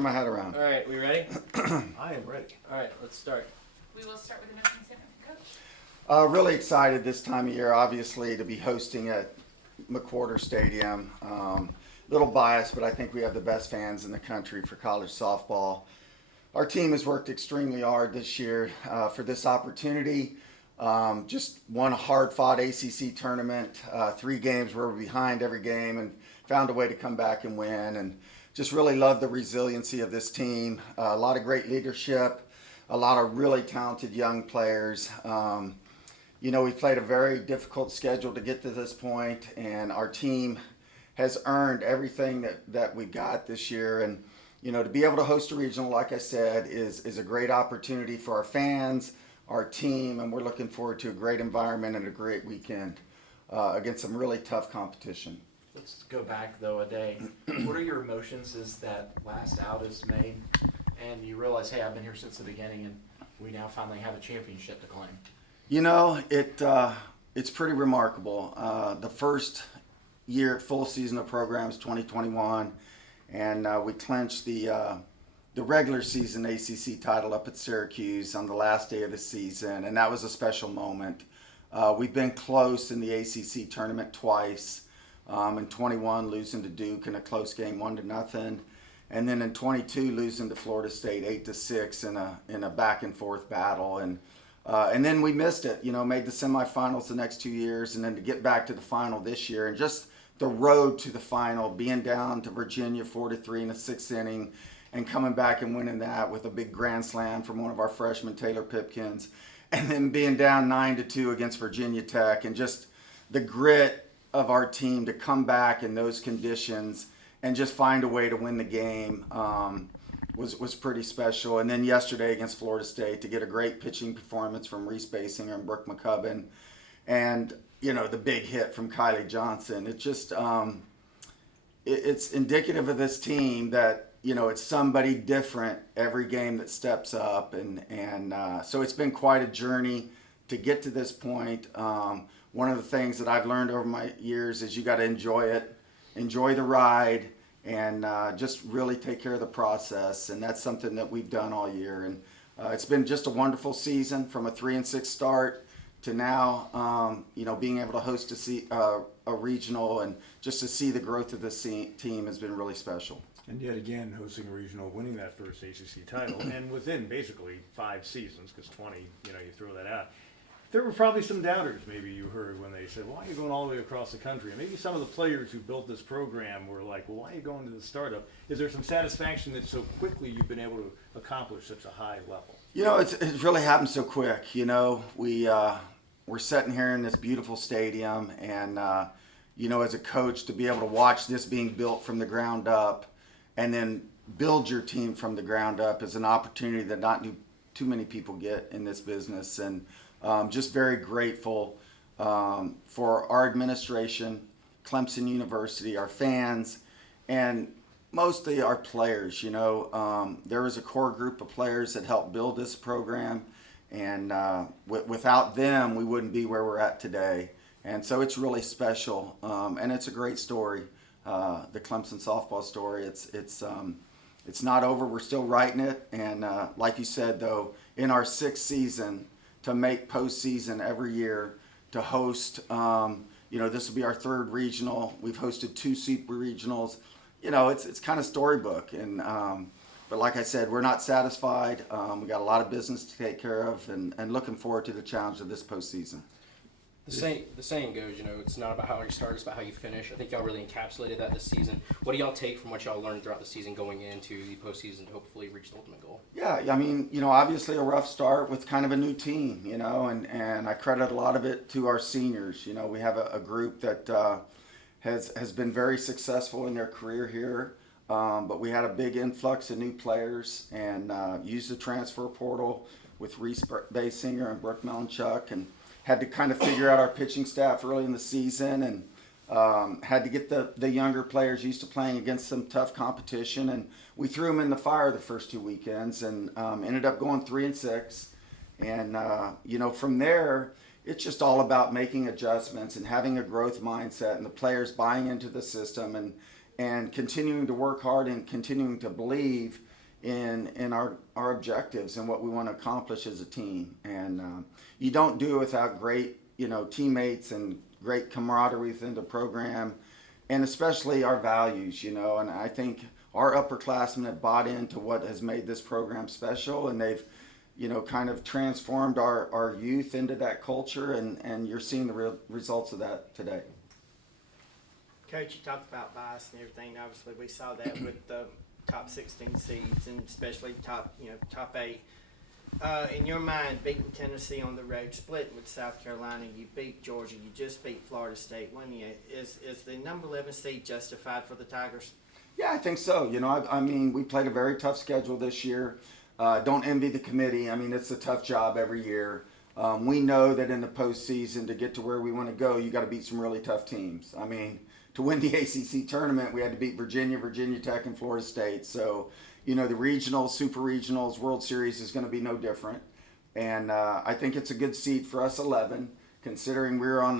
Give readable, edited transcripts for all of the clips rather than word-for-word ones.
turn my head around. All right, we ready? I am ready. All right, let's start. We will start with the mission statement from Coach. Really excited this time of year, obviously, to be hosting at McWhorter Stadium. Little biased, but I think we have the best fans in the country for college softball. Our team has worked extremely hard this year for this opportunity. Just won a hard-fought ACC tournament, 3 games where we're behind every game and found a way to come back and win. And just really love the resiliency of this team. A lot of great leadership, a lot of really talented young players. We've played a very difficult schedule to get to this point, and our team has earned everything that we got this year. And, to be able to host a regional, like I said, is a great opportunity for our fans, our team, and we're looking forward to a great environment and a great weekend against some really tough competition. Let's go back, though, a day. What are your emotions as that last out is made and you realize, hey, I've been here since the beginning and we now finally have a championship to claim? It's pretty remarkable. The first full season of programs, 2021, and we clinched the regular season ACC title up at Syracuse on the last day of the season, and that was a special moment. We've been close in the ACC tournament twice. In 21, losing to Duke in a close game, 1-0, and then in 22, losing to Florida State 8-6 in a back and forth battle, and then we missed it. Made the semifinals the next 2 years, and then to get back to the final this year, and just the road to the final, being down to Virginia 4-3 in the 6th inning, and coming back and winning that with a big grand slam from one of our freshmen, Taylor Pipkins, and then being down 9-2 against Virginia Tech, and just the grit of our team to come back in those conditions and just find a way to win the game was pretty special. And then yesterday against Florida State to get a great pitching performance from Reese Basinger and Brooke McCubbin, and the big hit from Kylie Johnson. It just it's indicative of this team that it's somebody different every game that steps up, and so it's been quite a journey to get to this point. One of the things that I've learned over my years is you got to enjoy it, enjoy the ride, and just really take care of the process. And that's something that we've done all year. And it's been just a wonderful season from a 3-6 start to now, being able to host a regional, and just to see the growth of this team has been really special. And yet again, hosting a regional, winning that first ACC title, and within basically 5 seasons, because 20, you throw that out. There were probably some doubters, maybe you heard, when they said, well, why are you going all the way across the country? And maybe some of the players who built this program were like, well, why are you going to the startup? Is there some satisfaction that so quickly you've been able to accomplish such a high level? It really happened so quick. We're sitting here in this beautiful stadium, and, as a coach, to be able to watch this being built from the ground up and then build your team from the ground up is an opportunity that not too many people get in this business. And just very grateful for our administration, Clemson University, our fans, and mostly our players. There was a core group of players that helped build this program, and without them, we wouldn't be where we're at today. And so it's really special, and it's a great story, the Clemson softball story. It's not over. We're still writing it, and like you said, though, in our 6th season, to make postseason every year, to host, this will be our 3rd regional. We've hosted 2 super regionals. It's kind of storybook. And but like I said, we're not satisfied. We got a lot of business to take care of, and looking forward to the challenge of this postseason. The saying goes, it's not about how you start, it's about how you finish. I think y'all really encapsulated that this season. What do y'all take from what y'all learned throughout the season going into the postseason to hopefully reach the ultimate goal? Yeah, obviously a rough start with kind of a new team, and I credit a lot of it to our seniors. We have a group that has been very successful in their career here, but we had a big influx of new players, and used the transfer portal with Reese Basinger and Brooke Melanchuk, and had to kind of figure out our pitching staff early in the season, and had to get the younger players used to playing against some tough competition. And we threw them in the fire the first 2 weekends, and ended up going 3-6. And, from there, it's just all about making adjustments and having a growth mindset, and the players buying into the system, and continuing to work hard and continuing to believe in our objectives and what we want to accomplish as a team. And you don't do it without great, teammates and great camaraderie within the program, and especially our values, and I think our upperclassmen have bought into what has made this program special, and they've, kind of transformed our youth into that culture, and you're seeing the real results of that today. Coach, you talked about bias and everything. Obviously, we saw that with the top 16 seeds, and especially top 8. In your mind, beating Tennessee on the road, splitting with South Carolina, you beat Georgia, you just beat Florida State. Is the number 11 seed justified for the Tigers? Yeah, I think so. I mean, we played a very tough schedule this year. Don't envy the committee. I mean, it's a tough job every year. We know that in the postseason, to get to where we want to go, you got to beat some really tough teams. I mean, to win the ACC tournament, we had to beat Virginia, Virginia Tech, and Florida State. So, the regionals, super regionals, World Series is going to be no different. And I think it's a good seed for us 11, considering we were on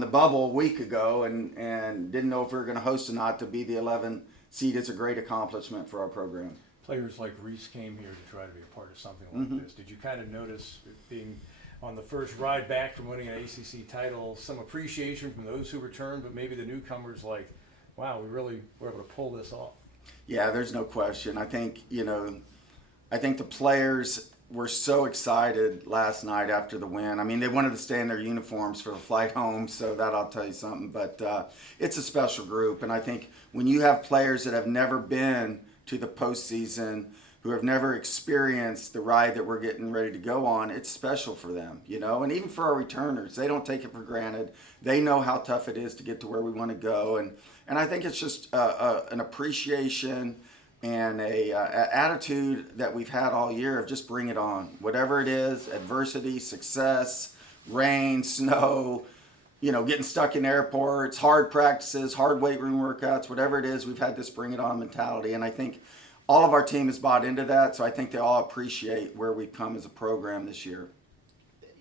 the bubble a week ago and didn't know if we were going to host or not. To be the 11 seed is a great accomplishment for our program. Players like Reese came here to try to be a part of something like this. Did you kind of notice, being on the first ride back from winning an ACC title, some appreciation from those who returned, but maybe the newcomers, like, wow, we really were able to pull this off? Yeah, there's no question. I think, I think the players were so excited last night after the win. I mean, they wanted to stay in their uniforms for the flight home, so that I'll tell you something. But it's a special group, and I think when you have players that have never been to the postseason, who have never experienced the ride that we're getting ready to go on, it's special for them, and even for our returners. They don't take it for granted. They know how tough it is to get to where we want to go, and I think it's just an appreciation and a attitude that we've had all year of just bring it on. Whatever it is, adversity, success, rain, snow, getting stuck in airports, hard practices, hard weight room workouts, whatever it is, we've had this bring it on mentality. And I think all of our team has bought into that, so I think they all appreciate where we've come as a program this year.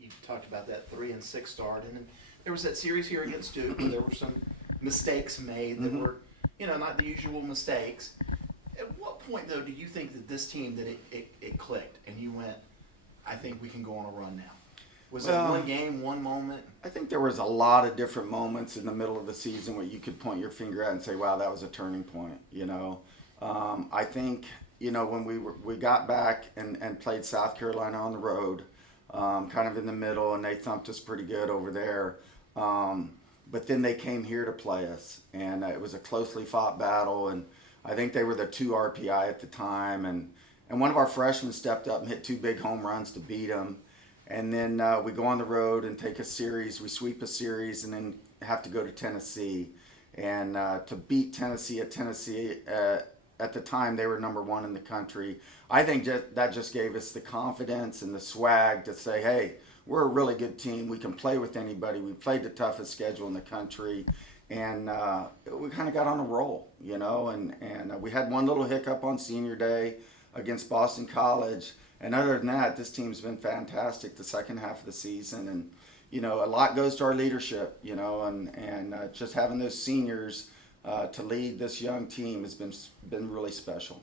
You talked about that 3-6 start, and then there was that series here against Duke where there were some mistakes made that were, not the usual mistakes. At what point, though, do you think that this team, that it clicked and you went, I think we can go on a run now? Was it one game, one moment? I think there was a lot of different moments in the middle of the season where you could point your finger at and say, wow, that was a turning point, I think, when we got back and played South Carolina on the road, kind of in the middle, and they thumped us pretty good over there. But then they came here to play us, and it was a closely fought battle, and I think they were the 2 RPI at the time, and one of our freshmen stepped up and hit 2 big home runs to beat them. And then we go on the road and take a series. We sweep a series and then have to go to Tennessee. And to beat Tennessee at the time, they were number 1 in the country. I think that just gave us the confidence and the swag to say, hey, we're a really good team. We can play with anybody. We played the toughest schedule in the country. And we kind of got on a roll, and we had one little hiccup on senior day against Boston College. And other than that, this team's been fantastic the second half of the season. And, a lot goes to our leadership, and just having those seniors to lead this young team has been really special.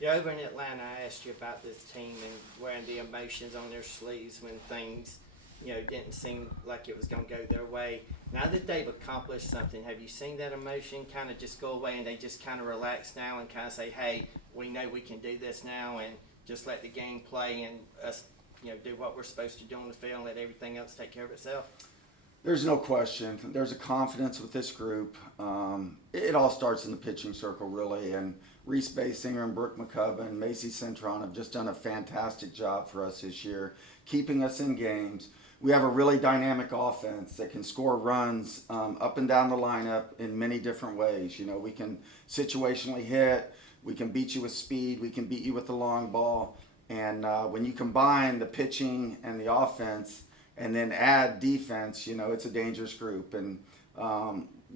Yeah, over in Atlanta, I asked you about this team and wearing the emotions on their sleeves when things, didn't seem like it was going to go their way. Now that they've accomplished something, have you seen that emotion kind of just go away and they just kind of relax now and kind of say, hey, we know we can do this now, and just let the game play and us, do what we're supposed to do on the field and let everything else take care of itself? There's no question. There's a confidence with this group. It all starts in the pitching circle, really. And Reese Basinger and Brooke McCubbin and Macy Cintron have just done a fantastic job for us this year, keeping us in games. We have a really dynamic offense that can score runs up and down the lineup in many different ways. We can situationally hit. We can beat you with speed. We can beat you with the long ball. And when you combine the pitching and the offense and then add defense, it's a dangerous group. And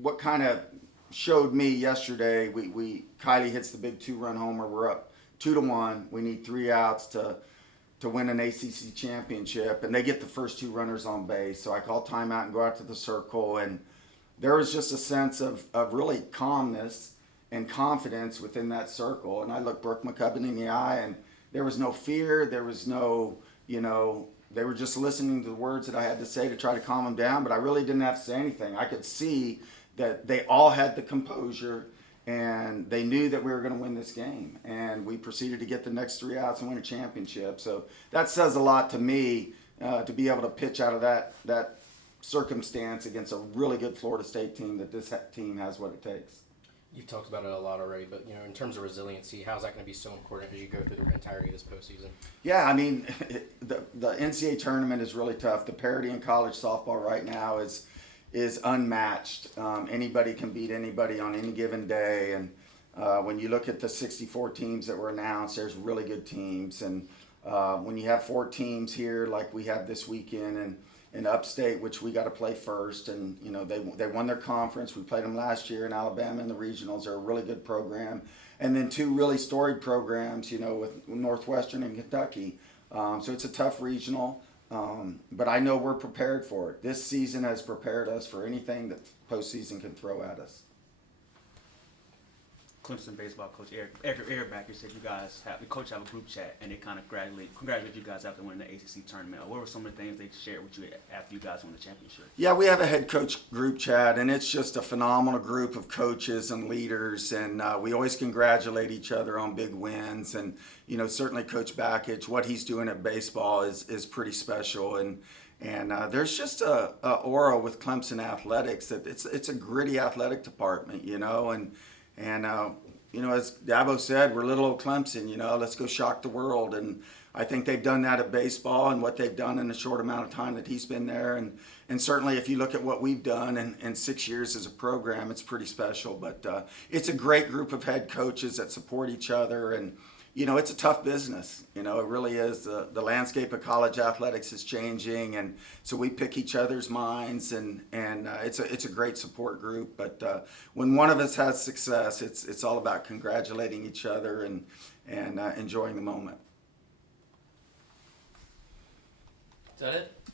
what kind of showed me yesterday, Kylie hits the big 2-run homer. We're up 2-1. We need 3 outs to win an ACC championship. And they get the first 2 runners on base. So I call timeout and go out to the circle. And there was just a sense of really calmness and confidence within that circle. And I looked Brooke McCubbin in the eye, and there was no fear. There was no, they were just listening to the words that I had to say to try to calm them down, but I really didn't have to say anything. I could see that they all had the composure, and they knew that we were going to win this game. And we proceeded to get the next 3 outs and win a championship. So that says a lot to me, to be able to pitch out of that circumstance against a really good Florida State team, that this team has what it takes. You've talked about it a lot already, but in terms of resiliency, how's that going to be so important as you go through the entirety of this postseason? Yeah, I mean, the NCAA tournament is really tough. The parity in college softball right now is unmatched. Anybody can beat anybody on any given day, and when you look at the 64 teams that were announced, there's really good teams. And when you have 4 teams here like we have this weekend, and in upstate, which we got to play first, and they won their conference. We played them last year in Alabama in the regionals. They're a really good program, and then 2 really storied programs, with Northwestern and Kentucky. So it's a tough regional, but I know we're prepared for it. This season has prepared us for anything that postseason can throw at us. Clemson baseball coach Eric Ehrbacher said the coach have a group chat, and they kind of congratulate you guys after winning the ACC tournament. What were some of the things they shared with you after you guys won the championship? Yeah, we have a head coach group chat, and it's just a phenomenal group of coaches and leaders, and we always congratulate each other on big wins. And certainly Coach Bakich, what he's doing at baseball is pretty special. And there's just a aura with Clemson athletics that it's a gritty athletic department, And as Dabo said, we're little old Clemson, let's go shock the world. And I think they've done that at baseball, and what they've done in the short amount of time that he's been there. And certainly if you look at what we've done in 6 years as a program, it's pretty special. But it's a great group of head coaches that support each other. And, it's a tough business. It really is. The landscape of college athletics is changing. And so we pick each other's minds, and it's a great support group. But when one of us has success, it's all about congratulating each other and enjoying the moment. Is that it?